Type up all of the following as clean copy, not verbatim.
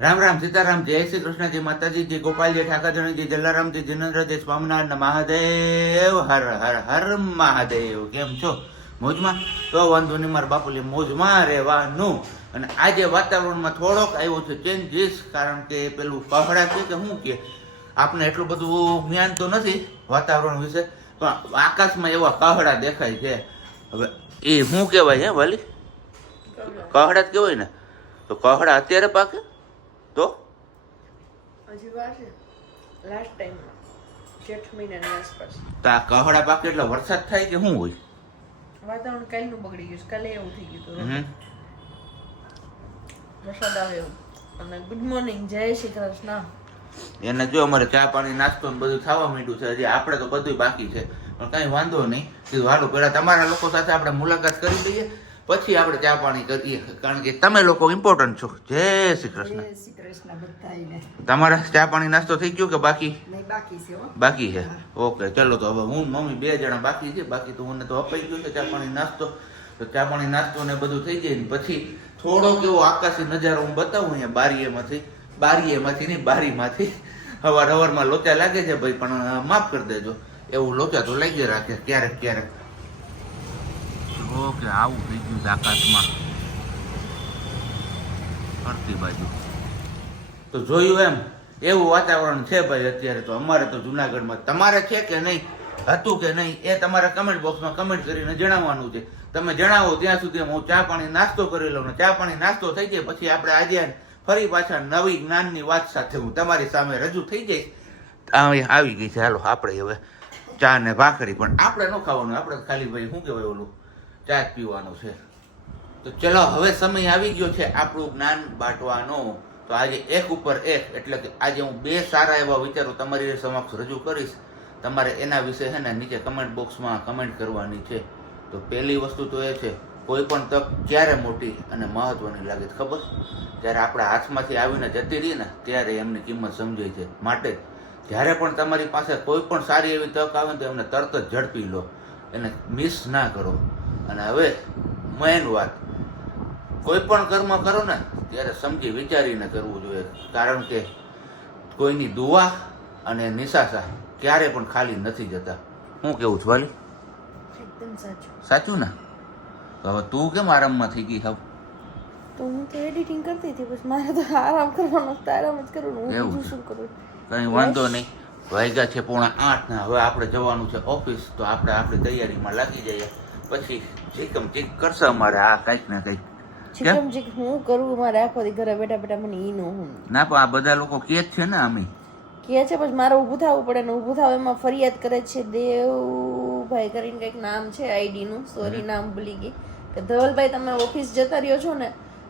રામ રામ સીતારામ જય શ્રી કૃષ્ણ જય માતાજી જય ગોપાલજી ઠાકરજણ જય જલારામજી જિનેન્દ્ર જય સ્વામિનારાયણ મહાદેવ હર હર હર મહાદેવ. કેમ છો? મોજમાં? તો વાંધો નહીં, મારા બાપુલી મોજમાં રહેવાનું. અને આજે વાતાવરણમાં થોડોક આવ્યો છે ચેન્જીસ, કારણ કે પેલું કહડા છે કે શું કે આપણે એટલું બધું જ્ઞાન તો નથી વાતાવરણ વિશે, પણ આકાશમાં એવા કહડા દેખાય છે. હવે એ શું કહેવાય હે વાલી? કહડા જ કહેવાય ને. તો કહડા અત્યારે પાકે તો હજી વાર છે. લાસ્ટ ટાઈમમાં જેઠ મહિનાની આસપાસ તો આ કહડા પાકે એટલે વરસાદ થાય કે શું હોય? વાતાવરણ કાલનું બગડી ગયું છે. કાલે એવું થઈ ગયું હતું, હમ. વરસાદ આવે એવું. અને ગુડ મોર્નિંગ, જય શ્રી કૃષ્ણ. એને જો અમારે ચા પાણી નાસ્તો ને બધું થવા માંડ્યું છે. હજી આપણે તો બધું બાકી છે, પણ કાંઈ વાંધો નહીં. કીધું હાલો પહેલા તમારા લોકો સાથે આપણે મુલાકાત કરી લઈએ, પછી આપણે ચા પાણી કરીએ, કારણ કે તમે લોકો ઇમ્પોર્ટન્ટ છો. જય શ્રી કૃષ્ણ. જય શ્રી કૃષ્ણ બધાયને. તમારે ચા પાણી નાસ્તો થઈ ગયો કે બાકી? નહીં, બાકી છે હો. બાકી છે. ઓકે, ચલો તો હવે હું મમ્મી 2 જણા બાકી છે. બાકી તો મને તો અપાઈ ગયું છે ચા પાણી નાસ્તો. તો ચા પાણી નાસ્તો ને બધું થઈ જાય ને પછી થોડોક એવો આકાશી નજારો હું બતાવું અહીંયા બારીએમાંથી નહીં, બારીમાંથી. હવારમાં લોચા લાગે છે ભાઈ, પણ માફ કરી દેજો. એવું લોચા તો લાગી રાખે ક્યારેક ક્યારેક. ઓકે, આવું થઈ ગયું છે આકાશમાં ફરતી બાજુ. તો જોયું એમ, એવું વાતાવરણ છે ભાઈ અત્યારે. તો અમારે તો જુનાગઢમાં, તમારે છે કે નહીં, હતું કે નહીં, એ તમારે કમેન્ટ બોક્સમાં કમેન્ટ કરીને જણાવવાનું છે. તમે જણાવો ત્યાં સુધી હું ચા પાણી નાસ્તો કરી લઉં. ને ચા પાણી નાસ્તો થઈ જાય પછી આપણે આજે ફરી પાછા નવી જ્ઞાનની વાત સાથે હું તમારી સામે રજૂ થઈ જઈશ. આવી ગઈ છે. હાલો આપણે હવે ચા ને ભાખરી, પણ આપણે ન ખાવાનું, આપણે ખાલી ભાઈ શું કહેવાય ઓલું ચા જ પીવાનું છે. તો ચલો, હવે સમય આવી ગયો છે આપણું જ્ઞાન બાંટવાનો. તો આજે એક ઉપર એક, એટલે કે આજે હું 2 સારા એવા વિચારો તમારી સમક્ષ રજૂ કરીશ. તમારે એના વિશે છે ને નીચે કમેન્ટ બોક્સમાં કમેન્ટ કરવાની છે. તો પહેલી વસ્તુ તો એ છે, કોઈ પણ તક ક્યારે મોટી અને મહત્વની લાગે છે ખબર? જ્યારે આપણા હાથમાંથી આવીને જતી રહી ને ત્યારે એમની કિંમત સમજાય છે. માટે જ્યારે પણ તમારી પાસે કોઈ પણ સારી એવી તક આવે ને તો એમને તરત જ ઝડપી લો, એને મિસ ના કરો. અને હવે મેન વાત, કોઈ પણ કર્મ કરો ને ત્યારે સમજી વિચારીને કરવું જોઈએ, કારણ કે કોઈની દુઆ અને નિશાસા ક્યારે પણ ખાલી નથી જતા. હું કેવું છું વાલી? એકદમ સાચું. સાચું ને? તો હવે તું કેમ આરામમાં થઈ ગઈ? તો હું તો એડિટિંગ કરતી હતી, બસ મારે તો આરામ કરવાનો હતો, આરામ જ કરવાનું. હું એવું બીજું છે. શું કરું? કંઈ વાંધો નહીં. વાગ્યા છે 7:45 ને હવે આપણે જવાનું છે ઓફિસ. તો આપણે આપણી તૈયારીમાં લાગી જઈએ, પછી ચીકમ ચીક કરશે અમારે આ કંઈક ને કંઈક. ચીકમ ચીક હું કરું? મારે આખો દી ઘરે બેઠા બેઠા મને ઈ નો હું ના, પણ આ બધા લોકો કે જ છે ને અમે કે છે, પછી મારે ઊભું થવું પડે ને ઊભું થાવ એમાં ફરિયાદ કરે છે દેવભાઈ કરીને કંઈક નામ છે આઈડી નું, સોરી નામ ભૂલી ગઈ, કે ધવલભાઈ તમે ઓફિસ જતા રહ્યો છો ને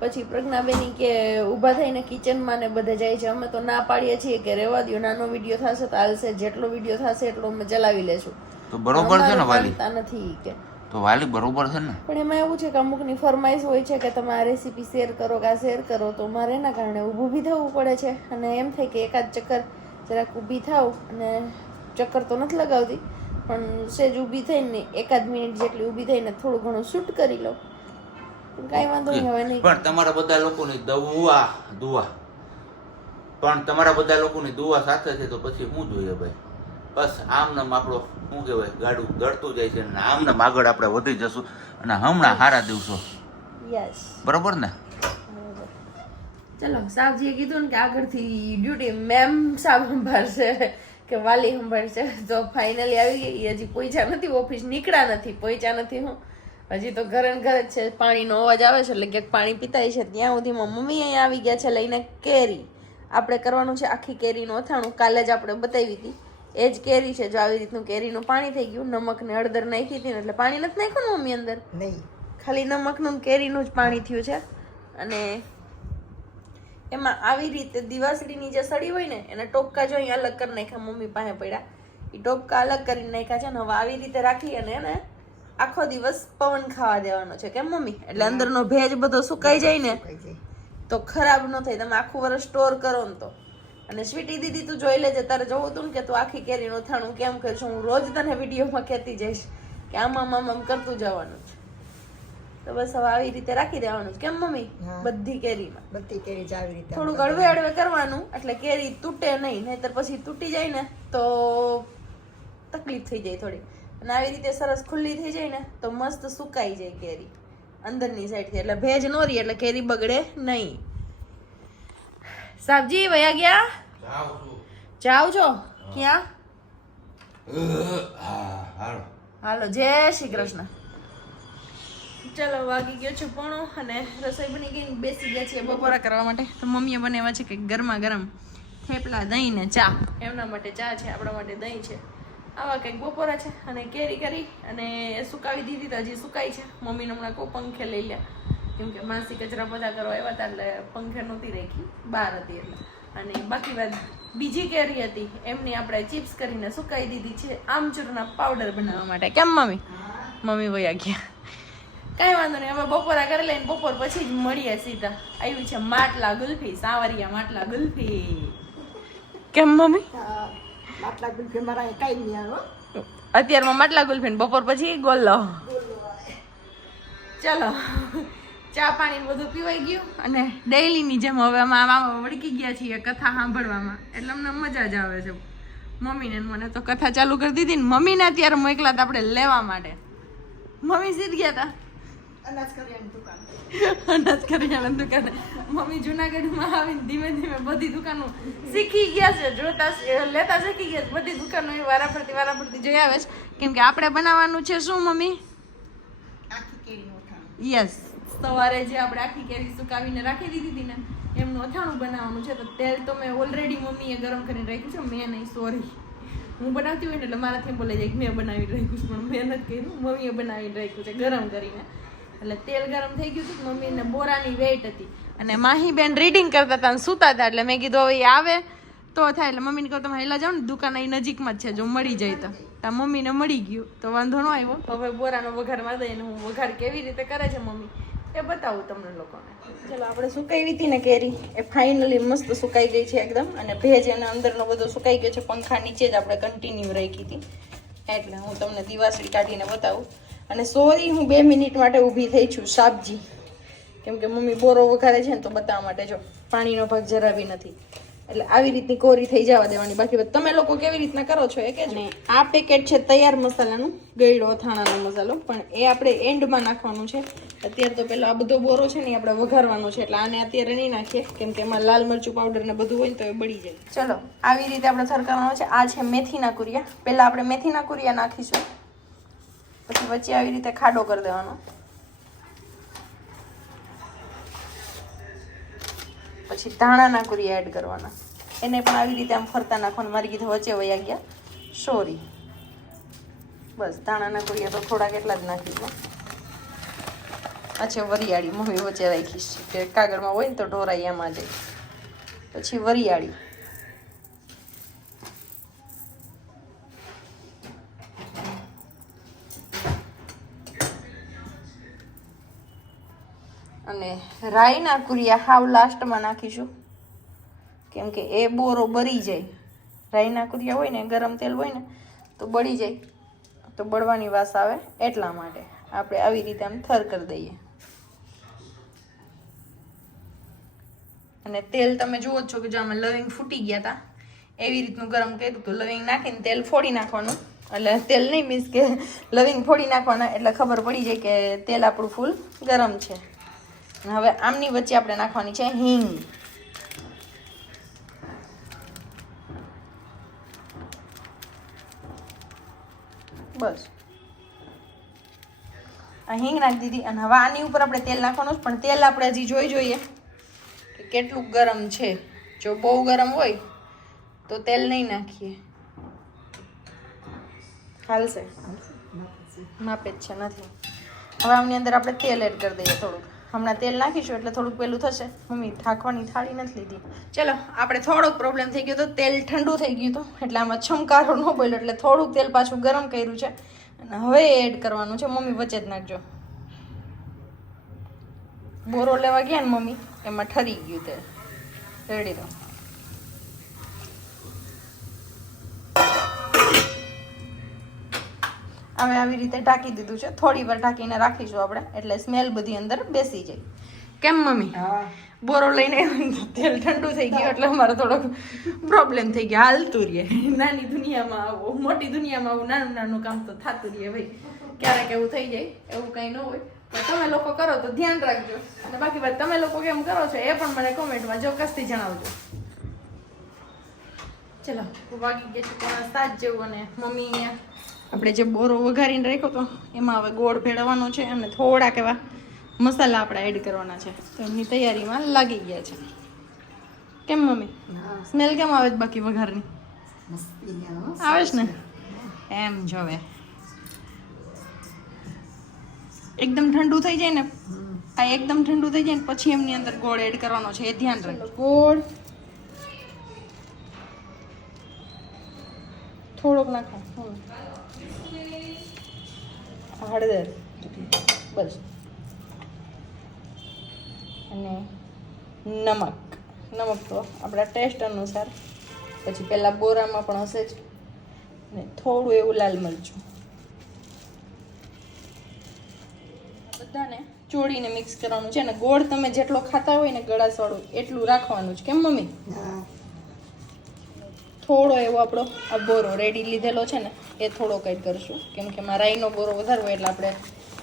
પછી પ્રજ્ઞાબેની કે ઊભા થઈને કિચનમાં ને બધે જાય છે. અમે તો ના પાડીએ છીએ કે રહેવા દો, નાનો વિડીયો થશે તો હાલશે, જેટલો વિડીયો થશે એટલો અમે ચલાવી લેશું. તો બરોબર છે ને વાલી? નથી કે તો વાલી બરોબર છે ને? પણ એમાં એવું છે કે અમુકની ફરમાઈશ હોય છે કે તમે આ રેસીપી શેર કરો કે આ શેર કરો, તો મારે એના કારણે ઊભું બી થવું પડે છે. અને એમ થાય કે એકાદ ચક્કર જરાક ઊભી થાવ, અને ચક્કર તો નથી લગાવતી પણ સેજ ઊભી થઈને 1 મિનિટ જેટલી ઊભી થઈને થોડું ઘણું શૂટ કરી લો, કાંઈ વાંધો નહીં. હવે નહીં, પણ તમારા બધા લોકોની દુઆ સાથે છે, તો પછી શું જોઈએ ભાઈ? બસ આમ નામ આપણો શું કહેવાય ગાડું દળતું જાય છે, અને આમ નામ આગળ આપણે વધી જશું. અને હમણાં સારા દિવસો, યસ, બરોબર ને? ચલો, સાહેબજીએ કીધું ને કે આગળથી ડ્યુટી મેમ સાહેબ સંભાળશે કે વાલી સંભાળશે. તો ફાઇનલી આવી ગઈ. હજી પહોંચ્યા નથી, ઓફિસ નીકળ્યા નથી, પહોંચ્યા નથી. હું હજી તો ઘરે ને ઘરે જ છે. પાણીનો અવાજ આવે છે એટલે ક્યાંક પાણી પીતાય છે. ત્યાં સુધીમાં મમ્મી અહીંયા આવી ગયા છે લઈને કેરી. આપણે કરવાનું છે આખી કેરીનું અથાણું. કાલે જ આપણે બતાવી હતી, એ જ કેરી છે. જો આવી રીતનું કેરીનું પાણી થઈ ગયું, નમક ને હળદર નાખી હતી ને એટલે પાણી નથી નાખ્યું ને મમ્મી અંદર, નહીં, ખાલી નમકનું કેરીનું જ પાણી થયું છે. અને એમાં આવી રીતે દિવાસળીની જે સળી હોય ને એના ટોપકા જો અહીં અલગ કરી નાખ્યા, મમ્મી પાસે પડ્યા એ ટોપકા અલગ કરીને નાખ્યા છે. ને હવે આવી રીતે રાખી અને એને આખો દિવસ પવન ખાવા દેવાનો છે, કેમ મમ્મી? એટલે અંદરનો ભેજ બધો સુકાઈ જાય ને તો ખરાબ ન થાય. તમે આખું વર્ષ સ્ટોર કરો ને તો. અને સ્વીટી દીદી તું જોઈ લેજે, તારે જોવું હતું ને કે તું આખી કેરીનું અથાણું કેમ કરશું. હું રોજ તને વિડીયોમાં કહેતી જઈશ કે આમ કરતું જવાનું છે. તો બસ હવે આવી રીતે રાખી દેવાનું છે. કેમ મમ્મી? હા. બધી કેરીમાં બધી કેરી જ આવી રીતે થોડુંક હળવે હળવે કરવાનું, એટલે કેરી તૂટે નહીં, નહીતર પછી તૂટી જાય ને તો તકલીફ થઈ જાય થોડી. અને આવી રીતે સરસ ખુલ્લી થઈ જાય ને તો મસ્ત સુકાઈ જાય કેરી અંદરની સાઈડથી, એટલે ભેજ નો રહે, એટલે કેરી બગડે નહીં. સાબજી વયા ગયા? જાવ છો ક્યાં? હાલો, જય શ્રી કૃષ્ણ. ચલો, વાગી ગયો છે પોણો અને રસોઈ બની ગઈ, બેસી ગયા છીએ બપોરા કરવા માટે. તો મમ્મીએ બનાવ્યા છે કે ગરમા ગરમ થેપલા, દહીં ને ચા. એમના માટે ચા છે, આપણા માટે દહીં છે. આવા કંઈક બપોરા છે. અને કેરી કરી અને સુકાવી દીધી, તો હજી સુકાઈ છે. મમ્મીને હમણાં કોઈ પંખે લઈ લે, કેમ કે માસી કચરા બધા કરવા આવ્યા હતા, એટલે પંખે નહોતી રાખી, બહાર હતી એટલે. અને બાકી વાત બીજી કેરી હતી એમની આપણે ચિપ્સ કરીને સુકાઈ દીધી છે આમચૂરના પાવડર બનાવવા માટે. કેમ મમ્મી? મમ્મી વયા ગયા. કાંઈ વાંધો નહીં, હવે બપોરા કરી લઈને બપોર પછી જ મળીએ સીધા. આવ્યું છે માટલા ગુલ્ફી, સાવરિયા માટલા ગુલ્ફી. કેમ મમ્મી? માટલા ગુલ્ફી મારા કઈ નહીં આવ્યો. અત્યારમાં માટલા ગુલ્ફી, બપોર પછી ગોલ્લો. ચલો, ચા પાણી બધું પીવાઈ ગયું અને ડેઈલીની જેમ હવે આમાં વળગી ગયા છીએ કથા સાંભળવામાં, એટલે અમને મજા જ આવે છે. મમ્મીને મને તો કથા ચાલુ કરી દીધી ને મમ્મીને અત્યારે મોકલા હતા આપણે લેવા માટે. મમ્મી સીધ ગયા હતા અનાજ કરિયાણાની દુકાન. અનાજ કરિયાણાની દુકાને. મમ્મી જુનાગઢમાં આવીને ધીમે ધીમે બધી દુકાનો શીખી ગયા છે, જોતા લેતા શીખી ગયા છે. બધી દુકાનો એ વારાફરતી જોઈ આવે છે, કેમ કે આપણે બનાવવાનું છે શું મમ્મી? આખી કેરીનું અથાણું. યસ, સવારે જે આપણે આખી કેરી સુકાવીને રાખી દીધી હતી ને એમનું અથાણું બનાવવાનું છે. તો તેલ તો મેં ઓલરેડી મમ્મીએ ગરમ કરીને રાખ્યું છે. મેં નહીં, સોરી, હું બનાવતી હોય ને એટલે મારાથી બોલે જાય કે મેં બનાવી રાખ્યું છે, પણ મેં નથી કર્યું, મમ્મીએ બનાવીને રાખ્યું છે ગરમ કરીને. એટલે તેલ ગરમ થઈ ગયું હતું. મમ્મીને બોરાની વેઇટ હતી અને માહીબેન રીડિંગ કરતા હતા અને સૂતા હતા, એટલે મેં કીધું હવે આવે તો થાય. એટલે મમ્મીને કહું તમે હેલા જાઓ ને, દુકાન અહીં નજીકમાં જ છે, જો મળી જાય તો. ત્યાં મમ્મીને મળી ગયું તો વાંધો ન આવ્યો. હવે બોરાનો વઘાર માં દઈને હું વઘાર કેવી રીતે કરે છે મમ્મી એ બતાવું તમને લોકોને. ચલો, આપણે સુકાવી હતી ને કેરી, એ ફાઇનલી મસ્ત સુકાઈ ગઈ છે એકદમ. અને ભેજ એના અંદરનો બધો સુકાઈ ગયો છે. પંખા નીચે જ આપણે કન્ટિન્યુ રાખી હતી, એટલે હું તમને દિવાસળી કાઢીને બતાવું. અને સોરી, હું 2 મિનિટ માટે ઊભી થઈ છું સાબજી, કેમ કે મમ્મી બોરો વઘારે છે ને તો બતાવવા માટે. જો પાણીનો ભાગ જરા બી નથી, એટલે આવી રીતની કોરી થઈ જવા દેવાની. બાકી તમે લોકો કેવી રીતના કરો છો એ કહેજો. આ પેકેટ છે તૈયાર મસાલાનું, ગળ્યો અથાણાનો મસાલો, પણ એ આપણે એન્ડમાં નાખવાનું છે. અત્યારે તો પેલો આ બધો બોરો છે ને આપણે વઘારવાનો છે, એટલે આને અત્યારે નહીં નાખીએ, કેમ કે એમાં લાલ મરચું પાવડર ને બધું હોય ને તો એ બળી જાય. ચલો, આવી રીતે આપણે થરકારવાનો છે. આ છે મેથીના કુરિયા. પહેલા આપણે મેથીના કુરિયા નાખીશું, પછી વચ્ચે આવી રીતે ખાડો કરી દેવાનો. પછી ધાણાના કુરિયા એડ કરવાના, એને પણ આવી રીતે આમ ફરતા નાખવાનું. મારી કીધું વચ્ચે વયા ગયા, સોરી. બસ ધાણાના કુરિયા તો થોડાક એટલા જ નાખીશું. અચ્છા, વરિયાળી મમ્મી વચ્ચે રાખીશ, કે કાગળમાં હોય ને તો ઢોરાઈ એમાં જાય. પછી વરિયાળી, અને રાઈના કુરિયા હાવ લાસ્ટમાં નાખીશું, કેમ કે એ બોરો બળી જાય. રાઈના કુરિયા હોય ને, ગરમ તેલ હોય ને તો બળી જાય, તો બળવાની વાસ આવે, એટલા માટે આપણે આવી રીતે આમ થર કરી દઈએ. અને તેલ તમે જુઓ છો કે જો આમાં લવિંગ ફૂટી ગયા હતા, એવી રીતનું ગરમ કર્યું હતું. લવિંગ નાખીને તેલ ફોડી નાખવાનું, એટલે તેલ નહીં, મીન્સ કે લવિંગ ફોડી નાખવાના, એટલે ખબર પડી જાય કે તેલ આપણું ફૂલ ગરમ છે. હવે આમની વચ્ચે આપણે નાખવાની છે હિંગ. બસ આ હિંગ નાખી દીધી. અને હવે આની ઉપર આપણે તેલ નાખવાનું છે, પણ તેલ આપણે હજી જોઈએ કે કેટલું ગરમ છે. જો બહુ ગરમ હોય તો તેલ નહીં નાખીએ, હાલશે, માપે જ છે, નથી. હવે આમની અંદર આપણે તેલ એડ કરી દઈએ થોડુંક. હમણાં તેલ નાખીશું એટલે થોડુંક પેલું થશે. મમ્મી ઢાંકવાની થાળી નથી લીધી. ચલો, આપણે થોડોક પ્રોબ્લેમ થઈ ગયો હતો, તેલ ઠંડુ થઈ ગયું હતું, એટલે આમાં છમકારો ન બોલ્યો, એટલે થોડુંક તેલ પાછું ગરમ કર્યું છે અને હવે એડ કરવાનું છે. મમ્મી વચ્ચે જ નાખજો. બોરો લેવા ગયા ને મમ્મી, એમાં ઠરી ગયું તેલ. રેડી તો હવે આવી રીતે ઢાંકી દીધું છે, થોડી વાર ઢાંકીને રાખીશું આપણે, એટલે સ્મેલ બધી અંદર બેસી જાય. કેમ મમ્મી? હા બોરો લઈને તેલ ઠંડુ થઈ ગયું એટલે અમારે થોડોક પ્રોબ્લેમ થઈ ગયો. હાલતું રહીએ, નાની દુનિયામાં આવું, મોટી દુનિયામાં આવું નાનું નાનું કામ તો થતું રહીએ ભાઈ. ક્યારેક એવું થઈ જાય, એવું કંઈ ન હોય. પણ તમે લોકો કરો તો ધ્યાન રાખજો, અને બાકી વાત તમે લોકો કેમ કરો છો એ પણ મને કોમેન્ટમાં ચોક્કસથી જણાવજો. ચલો વાગી ગયા છે 7 જેવું, અને મમ્મી અહીંયા આપણે જે બોરો વઘારીને રાખ્યો તો એમાં હવે ગોળ ભેળવવાનો છે અને થોડાક એવા મસાલા આપણે એડ કરવાના છે, તો એમની તૈયારીમાં લાગી ગયા છે. કેમ મમ્મી? સ્મેલ કેમ આવે છે બાકી વઘારની? આવે છે ને? એમ જોવે એકદમ ઠંડુ થઈ જાય ને, આ એકદમ ઠંડુ થઈ જાય ને પછી એમની અંદર ગોળ એડ કરવાનો છે, એ ધ્યાન રાખજો. ગોળ થોડોક નાખો, હળદર બસ, અને નમક તો આપણા ટેસ્ટ અનુસાર, પછી પહેલાં બોરામાં પણ હશે જ, અને થોડું એવું લાલ મરચું, બધાને ચોળીને મિક્સ કરવાનું છે. અને ગોળ તમે જેટલો ખાતા હોય ને ગળાસવાળું એટલું રાખવાનું છે. કેમ મમ્મી? થોડો એવો આપણો આ બોરો રેડી લીધેલો છે ને એ થોડોક એડ કરીશું, કેમ કે એમાં રાઈનો બોરો વધારે હોય એટલે આપણે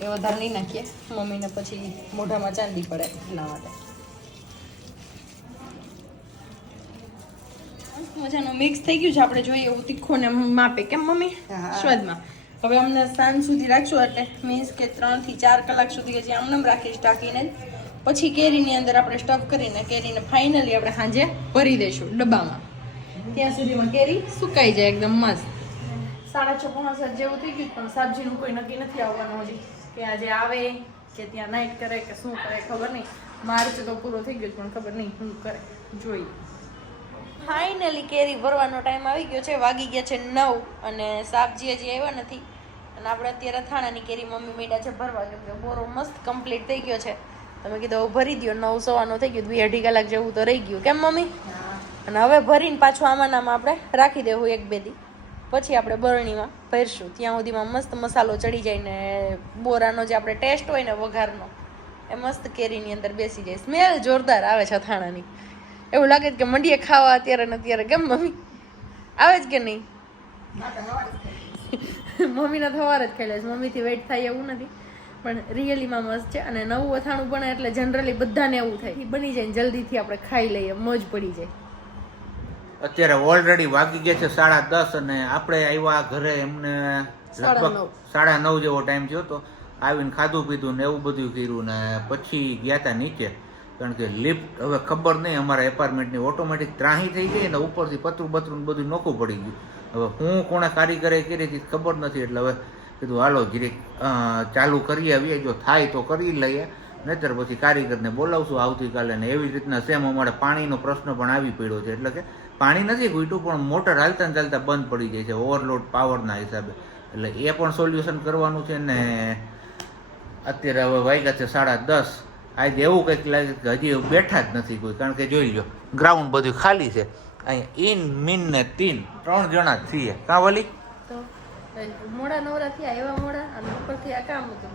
એ વધારે નહીં નાખીએ, મમ્મીને પછી મોઢામાં ચાંદી પડે એટલા માટે. મજાનું મિક્સ થઈ ગયું છે, આપણે જોઈએ એવું તીખું ને માપે. કેમ મમ્મી? સ્વાદમાં. હવે અમને સાંજ સુધી રાખશું, એટલે મીન્સ કે 3 થી 4 કલાક સુધી હજી આમનામ રાખીશ ઢાંકીને. પછી કેરીની અંદર આપણે સ્ટફ કરીને કેરીને ફાઇનલી આપણે સાંજે ભરી દઈશું ડબ્બામાં. ત્યાં સુધીમાં કેરી સુકાઈ જાય એકદમ મસ્ત. 6:30 જેવું થઈ ગયું, પણ સબ્જીનું કોઈ નક્કી નથી આવવાનું હજી, કે આજે આવે કે ત્યાં નાઇટ કરે કે શું કરે ખબર નહીં. માર્ચ તો પૂરો થઈ ગયો પણ ખબર નહીં શું કરે, જોઈએ. ફાઇનલી કેરી ભરવાનો ટાઈમ આવી ગયો છે, વાગી ગયા છે 9, અને શાકજી હજી આવ્યા નથી. અને આપણે અત્યારે થાણાની કેરી મમ્મી મીડા છે ભરવા, કેમ કે બોરો મસ્ત કમ્પ્લીટ થઈ ગયો છે. તમે કીધું ભરી દો, 9 સવાનું થઈ ગયું, 2-2.5 કલાક જેવું તો રહી ગયું. કેમ મમ્મી? અને હવે ભરીને પાછું આમાં આપણે રાખી દેવું 1-2 દી, પછી આપણે બરણીમાં ભરશું. ત્યાં સુધીમાં મસ્ત મસાલો ચડી જાય ને બોરાનો જે આપણે ટેસ્ટ હોય ને વઘારનો એ મસ્ત કેરીની અંદર બેસી જાય. સ્મેલ જોરદાર આવે છે અથાણાની, એવું લાગે છે કે મંડીએ ખાવા અત્યારે ને અત્યારે. કેમ મમ્મી? આવે જ કે નહીં? મમ્મીના થવાર જ ખાઈ લે છે, મમ્મીથી વેઇટ થાય એવું નથી, પણ રિયલીમાં મસ્ત છે. અને નવું અથાણું બને એટલે જનરલી બધાને એવું થાય, બની જાય જલ્દીથી આપણે ખાઈ લઈએ, મોજ પડી જાય. અત્યારે ઓલરેડી વાગી ગયા છે 10:30, અને આપણે આવ્યા ઘરે એમને લગભગ 9:30 જેવો ટાઈમ થયો તો. આવીને ખાધું પીધું ને એવું બધું કર્યું, ને પછી ગયા હતા નીચે, કારણ કે લિફ્ટ હવે ખબર નહીં, અમારા એપાર્ટમેન્ટની ઓટોમેટિક ત્રાહી થઈ ગઈ ને ઉપરથી પતરું બધું નોખું પડી ગયું. હવે હું કોણે કારીગરે કરી હતી ખબર નથી, એટલે હવે કીધું હાલો જીરીક ચાલુ કરી આવીએ, જો થાય તો કરી લઈએ, નહીતર પછી કારીગરને બોલાવશું આવતીકાલે. ને એવી રીતના સેમ અમારે પાણીનો પ્રશ્ન પણ આવી પડ્યો છે, એટલે કે પાણી નથી ઘૂંટ્યું પણ મોટર હાલતા ને ચાલતા બંધ પડી જાય છે ઓવરલોડ પાવરના હિસાબે, એટલે એ પણ સોલ્યુશન કરવાનું છે. ને અત્યારે હવે વાગ્યા છે 10:30, આજે એવું કંઈક લાગે કે હજી બેઠા જ નથી કોઈ, કારણ કે જોઈ લો ગ્રાઉન્ડ બધું ખાલી છે. અહીંયા ઇન મીન ને 3 જણા જ છીએ. કાં વલી? તો મોડા નવરા થયા, એવા મોડા, અને ઉપરથી આ કામ હતું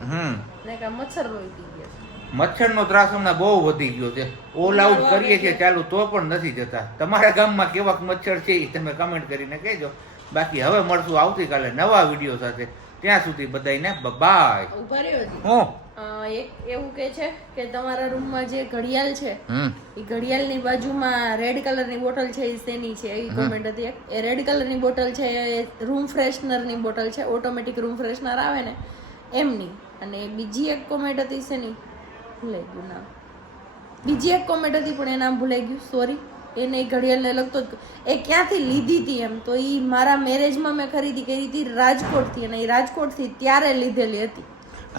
ને કા મચ્છર રોઈ ગયા. મચ્છરનો ત્રાસ હમણાં બહુ વધી ગયો છે. ઓલ આઉટ કરીએ છીએ ચાલુ તો પણ નથી જતા. તમારા ગામમાં કેવાક મચ્છર છે એ તમે કમેન્ટ કરીને કહેજો. બાકી હવે મળશું આવતીકાલે નવા વિડીયો સાથે. ત્યાં સુધી બધાને બાય. ઉભા રહ્યો જી. હું એક એવું કે છે કે તમારા રૂમમાં જે ઘડિયાળ છે એ ઘડિયાળની બાજુમાં રેડ કલરની બોટલ છે એ શેની છે, એવી કોમેન્ટ હતી. એ રેડ કલરની બોટલ છે એ રૂમ ફ્રેશનરની બોટલ છે, ઓટોમેટિક રૂમ ફ્રેશનર આવે ને એમની. અને બીજી એક કોમેન્ટ હતી શેની ભૂલાઈ ગયું નામ, બીજી એક કોમેન્ટ હતી પણ એ નામ ભૂલાઈ ગયું, સોરી. એને ઘડિયાળને લગતો જ એ ક્યાંથી લીધી હતી એમ, તો એ મારા મેરેજમાં મેં ખરીદી કરી હતી રાજકોટથી, અને એ રાજકોટથી ત્યારે લીધેલી હતી.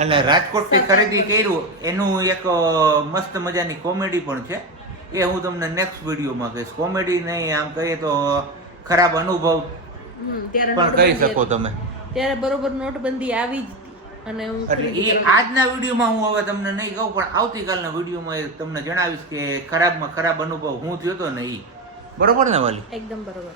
અને રાજકોટથી ખરીદી કર્યું એનું એક મસ્ત મજાની કોમેડી પણ છે, એ હું તમને નેક્સ્ટ વિડીયોમાં કહીશ. કોમેડી નહીં, આમ કહીએ તો ખરાબ અનુભવ પણ કહી શકો તમે. ત્યારે બરોબર નોટબંધી આવી જ અને એટલે એ આજના વિડીયોમાં હું હવે તમને નહીં કહું, પણ આવતીકાલના વિડીયોમાં તમને જણાવીશ કે ખરાબમાં ખરાબ અનુભવ હું થયો હતો ને એ. બરોબર ને વાલી? એકદમ બરોબર.